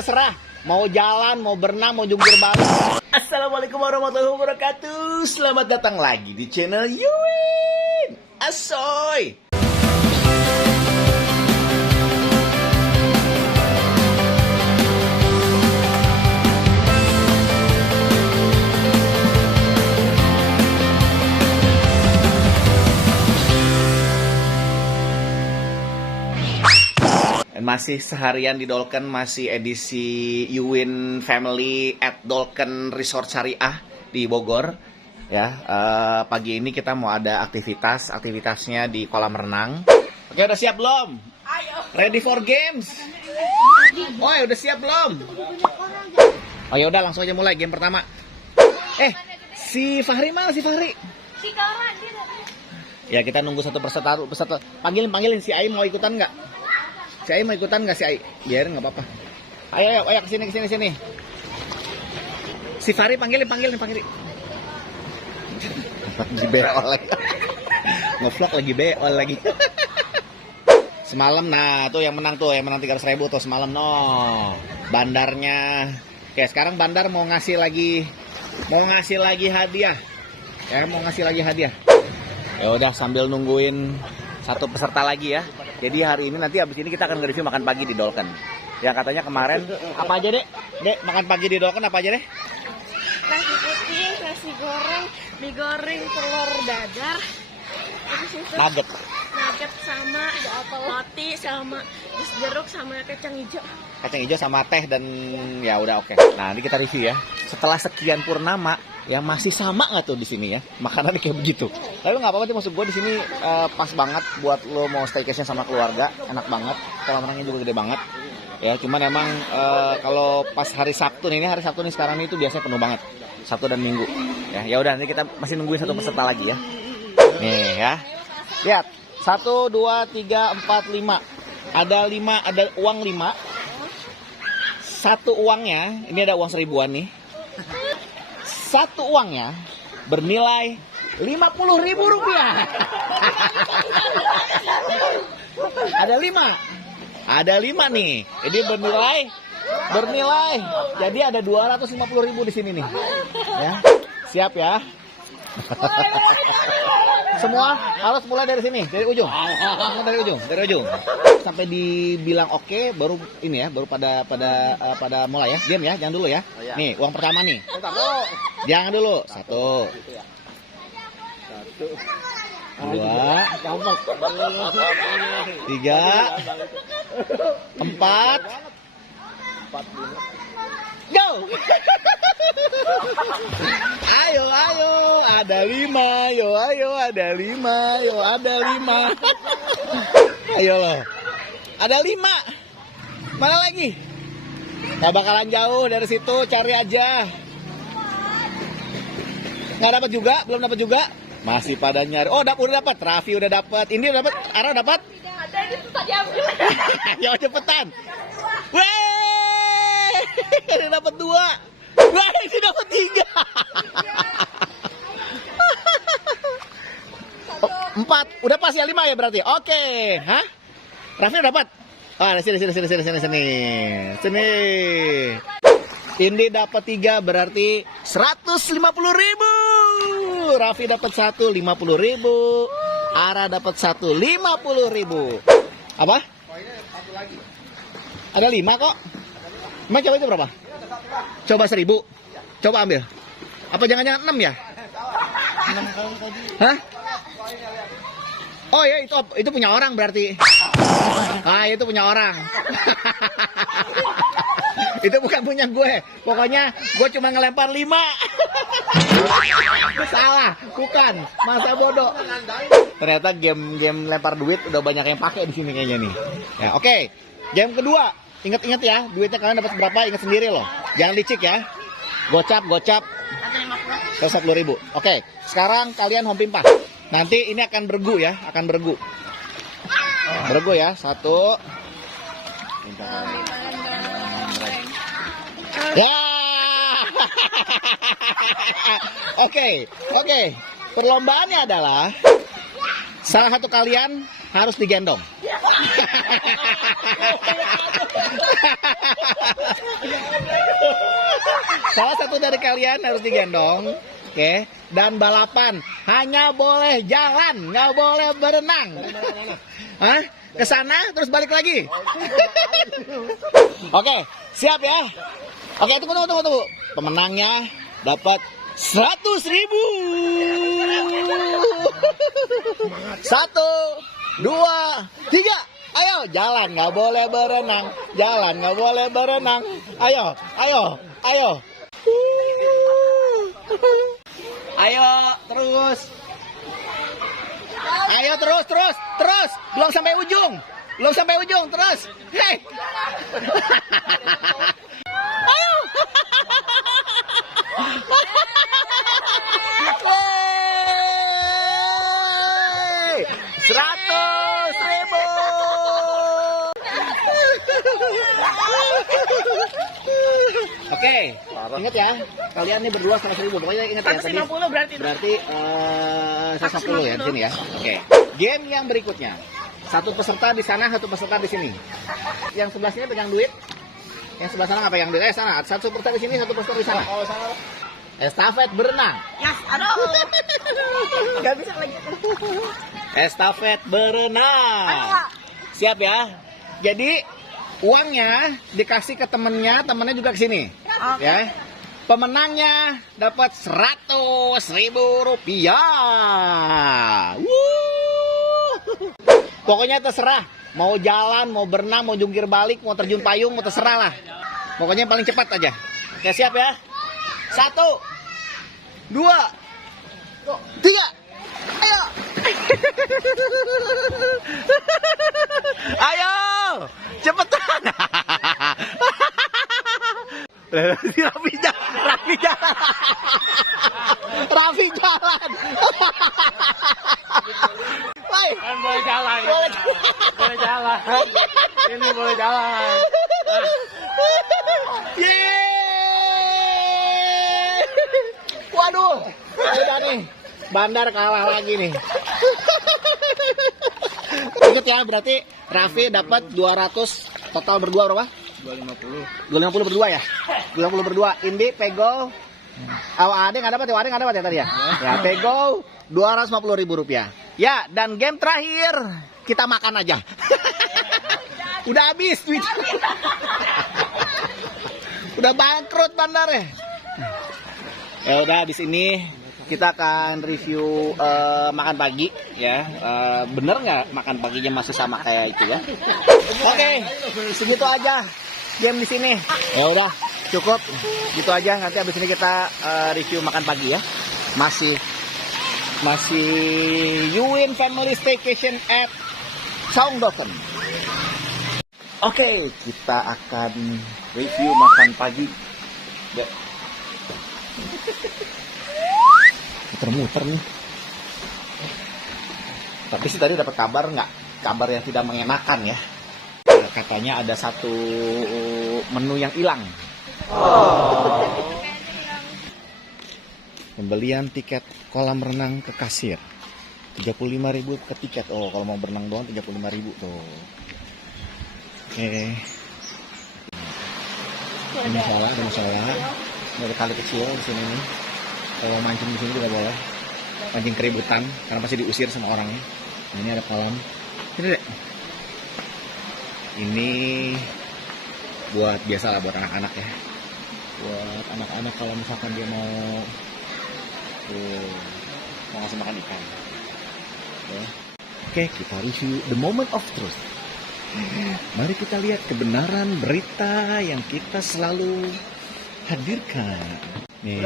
terserah. Mau jalan, mau berenang, mau jungkir balik. Assalamualaikum warahmatullahi wabarakatuh. Selamat datang lagi di channel Yuwin Asoy. Masih seharian di Dolken, masih edisi Yuwin Family at Dolken Resort Syariah di Bogor. Ya, pagi ini kita mau ada aktivitasnya di kolam renang. Oke, udah siap belum? Ayo. Ready for games? Oh, udah siap belum? Oh ya udah, langsung aja mulai game pertama. Si Fahri mana si Fahri? Si Karan dia. Ya kita nunggu satu peserta. Panggilin si Ai mau ikutan nggak? Si Ai mau ikutan nggak si Ai? Biarin nggak apa-apa. Ayo kesini. Si Fahri panggilin. Lagi beol lagi. Nge-vlog lagi beol lagi. Semalam tuh yang menang 300.000 tuh semalam bandarnya. Oke, sekarang bandar mau ngasih lagi hadiah. Ya, mau ngasih lagi hadiah. Ya udah sambil nungguin satu peserta lagi ya. Jadi hari ini nanti abis ini kita akan nge-review makan pagi di Dolken. Yang katanya kemarin apa aja dek? Dek makan pagi di Dolken apa aja deh? Nasi putih, nasi goreng, mie goreng, telur dadar, Nugget sama roti sama jus jeruk sama kacang hijau. Kacang hijau sama teh dan ya udah oke. Nah nanti kita review ya. Setelah sekian purnama yang masih sama nggak tuh di sini ya makanannya kayak begitu. Tapi nggak apa-apa sih, maksud gue di sini pas banget buat lo mau staycation sama keluarga, enak banget. Kolam renangnya juga gede banget. Ya cuman emang kalau pas hari Sabtu nih sekarang itu biasanya penuh banget. Sabtu dan Minggu. Ya udah nanti kita masih nungguin satu peserta lagi ya. Nih ya. Lihat 1, 2, 3, 4, 5. Ada uang 5. Satu uangnya, ini ada uang 1000-an nih. Satu uangnya bernilai Rp50.000. Ada 5 nih. Ini bernilai. Jadi ada 250.000 di sini nih. Ya. Siap ya. Semua harus mulai dari sini, dari ujung. Dari ujung. Sampai dibilang oke, baru ini ya, baru pada mulai ya. Diam ya, jangan dulu ya. Nih, uang pertama nih. Jangan dulu. 1. 2. 3. 4. Go! Ayo, ada 5. Ada 5. Ayo loh. Ada 5. Mana lagi? Gak bakalan jauh dari situ, cari aja. Nggak dapat juga, belum dapat juga. Masih pada nyari. Oh, udah dapat. Raffi udah dapat. Ini udah dapat. Ara dapat? Tidak ada, itu tadi ambil. Ayo cepetan. Weh! Ini dapat 2. Wah, ini dapat 3. 4. Udah pas ya 5 ya berarti. Oke. Hah? Raffi udah dapat? Ah, sini. Ini dapat 3 berarti 150.000. Raffi dapat 1 50.000. Ara dapat 1 50.000. Apa? Ada 5 kok. Emang coba itu berapa? Coba 1.000. Coba ambil. Apa jangan-jangan 6 ya? 6 kali tadi. Hah? Oh ya, itu punya orang berarti. Itu punya orang. Itu bukan punya gue. Pokoknya gue cuma ngelempar 5. Salah, bukan. Masa bodoh. Ternyata game lempar duit udah banyak yang pakai di sini kayaknya nih. Ya, oke. Game kedua. Ingat ya, duitnya kalian dapat berapa? Ingat sendiri loh. Jangan licik ya. Gocap. 150.000. Oke, sekarang kalian home pimpah. Nanti ini akan bergu ya, Bergu ya. 1. Ya. Oke. Perlombaannya adalah salah satu kalian harus digendong. Salah satu dari kalian harus digendong, oke? Dan balapan hanya boleh jalan, nggak boleh berenang. Hah? Ke sana terus balik lagi. Oke, siap ya? Oke, tunggu. Pemenangnya dapat 100.000. 1, 2, 3. Ayo, jalan nggak boleh berenang. Jalan nggak boleh berenang. Ayo. Ayo, terus. Ayo terus. Belum sampai ujung, terus. Hei. Ayo. Hey. 100.000. Oke, ingat ya, kalian nih berdua 100.000. Pokoknya ingat ya tadi. 150 berarti. Berarti 110 ya di sini ya. Oke. Game yang berikutnya. Satu peserta di sana, satu peserta di sini. Yang sebelah sini pegang duit. Yang sebelah sana nggak pegang duit. Sana. Satu peserta di sini, satu peserta di sana. Estafet berenang. Yes, aduh. Gak bisa lagi. Estafet berenang. Ayo. Siap ya. Jadi uangnya dikasih ke temennya juga ke sini. Oke. Ya. Pemenangnya dapat 100.000 rupiah. Pokoknya terserah. Mau jalan, mau berenang, mau jungkir balik, mau terjun payung, mau terserah lah. Pokoknya yang paling cepat aja. Oke, siap ya? 1, 2, 3. Ayo. Ayo. Cepetan. Raffi jalan. Hai. Kan boleh jalan. Boleh jalan. Ini boleh jalan. Yeay. Waduh. Udah nih. Bandar kalah lagi nih. Ingat ya, berarti Raffi dapat 200, total berdua berapa? 250. 250 berdua ya? 250 berdua. Indi, Pego. Ade nggak dapat ya tadi ya? Ya, Pego 250.000 rupiah. Ya, dan game terakhir kita makan aja. Udah habis duit. Udah bangkrut bandarnya. Ya udah, di sini kita akan review makan pagi ya. Bener nggak makan paginya masih sama kayak itu ya? Oke, segitu aja game di sini. Ya udah, cukup gitu aja. Nanti abis ini kita review makan pagi ya. Masih Yuin Family Staycation at Saungdoken. Oke, kita akan review makan pagi. Muter-muter nih. Tapi sih tadi dapat kabar yang tidak mengenakan ya. Katanya ada satu menu yang hilang. Pembelian tiket kolam renang ke kasir 35.000 ke tiket. Oh, kalau mau berenang doang 35.000 tuh. Oke. Ada masalah. Ini ada kali kecil di sini nih. Kalau mancing di sini juga boleh. Mancing keributan karena pasti diusir sama orangnya. Nah, ini ada kolam. Ini deh. Ini buat biasa lah, buat anak-anak ya. Buat anak-anak kalau misalkan dia mau ngasih makan ikan. Oke, kita review the moment of truth. Mari kita lihat kebenaran berita yang kita selalu hadirkan. Nih,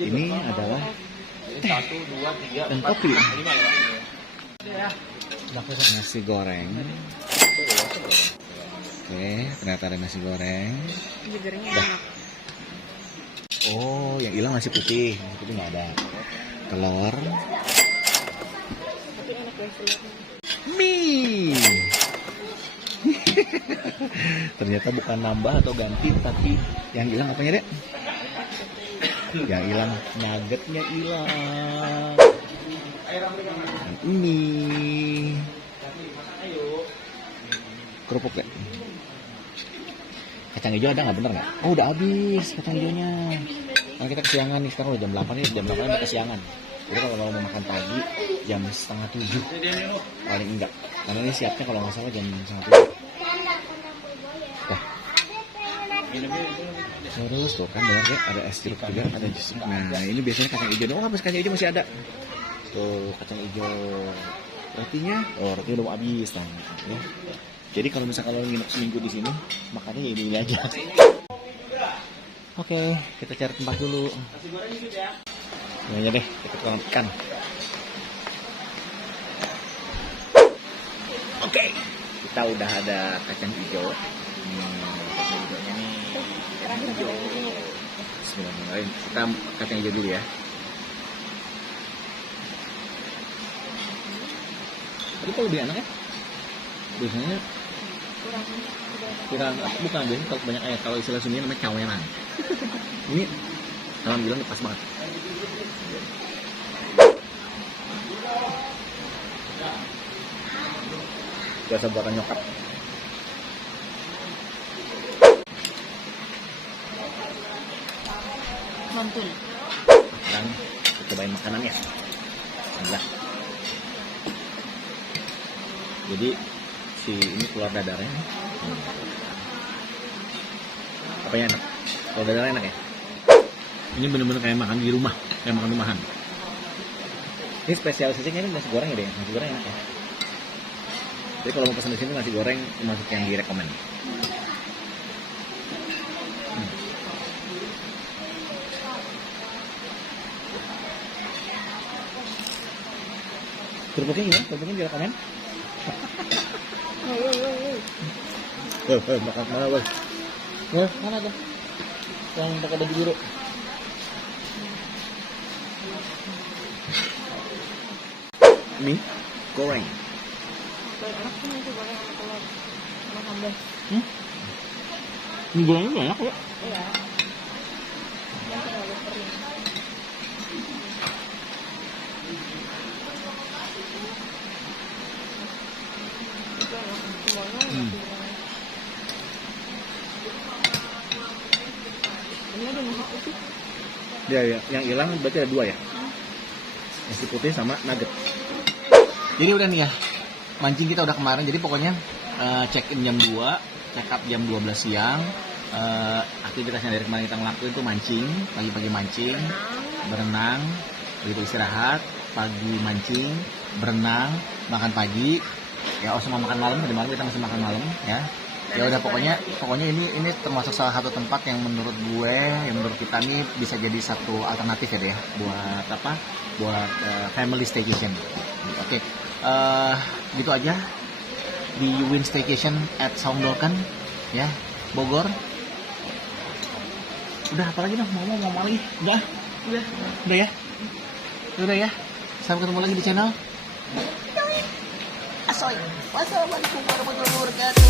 ini adalah teh 1, 2, 3, dan kopi. 5 ya. Nasi goreng. Oke, ternyata ada nasi goreng. Dah. Oh, yang hilang nasi putih. Nasi putih nggak ada. Telur. Mie. Ternyata bukan nambah atau ganti, tapi yang hilang apanya, Dek? Yang hilang nuggetnya hilang. Dan ini kerupuk ya. Kacang hijau ada nggak, bener nggak? Oh udah habis kacang hijaunya. Kan kita kesiangan nih, sekarang udah jam 8 nih, jam 8 udah kesiangan. Jadi kalau mau makan pagi jam 6:30 paling enggak. Karena ini siapnya kalau nggak salah jam 6:30. Nah. Terus tuh kan benar ya, ada es jeruk juga, ada jus. Nah ini biasanya kacang hijau. Oh habis kacang hijau masih ada. Tuh kacang hijau. Rotinya, roti udah mau habis nah, ya. Jadi kalau misalkan kalau nginep seminggu di sini, makannya ya ini aja. Oke, kita cari tempat dulu. Ini aja deh, kita tukang ikan. Oke, kita udah ada kacang hijau. Kacang hijaunya nih hijau. Bismillahirrahmanirrahim. Kita kacang hijau dulu ya. Tapi kalau lebih enak ya, biasanya kurang bukan biasanya kalau banyak air, kalau istilah Sunda namanya caweran. Ini alhamdulillah pas banget. Biasa buatan nyokap. Mantul. Sekarang kita cobain makanannya. Alhamdulillah. Jadi si ini keluar dadarnya. Apa yang enak? Kalau dadarnya enak ya? Ini bener-bener kayak makan di rumah, kayak makan rumahan. Ini spesialisasinya ini nasi goreng ya deh, nasi goreng enak ya. Jadi kalau mau pesan di sini nasi goreng termasuk yang direkomend. Kerupuknya gimana? Kerupuknya direkomend? Makan mana boy? Mana tuh? Yang pakai baju biru. Mie goreng. Enak sih nasi goreng sama telur sama sambal. Mie gorengnya banyak ya? Iya. Dan terlalu kering. Itu enak semuanya nasi goreng. Ini ada nasi putih. Ya, yang hilang berarti ada 2 ya? Nasi putih sama nugget. Jadi udah nih ya, mancing kita udah kemarin. Jadi pokoknya check in jam 2, check up jam 12 siang. Aktivitasnya dari kemarin kita ngelakuin tuh mancing, pagi-pagi mancing, berenang, begitu istirahat, pagi mancing, berenang, makan pagi. Ya sama makan malam, di malam kita masih makan malam ya. Ya udah pokoknya ini termasuk salah satu tempat yang menurut gue, yang menurut kita nih bisa jadi satu alternatif ya deh buat apa? Buat family staycation. Oke. Gitu aja di Win Staycation at Saungdolken ya, Bogor. Udah apa lagi dong? Mau lagi? Udah ya. Udah ya. Sampai ketemu lagi di channel Asoy. Wassalamualaikum warahmatullahi wabarakatuh.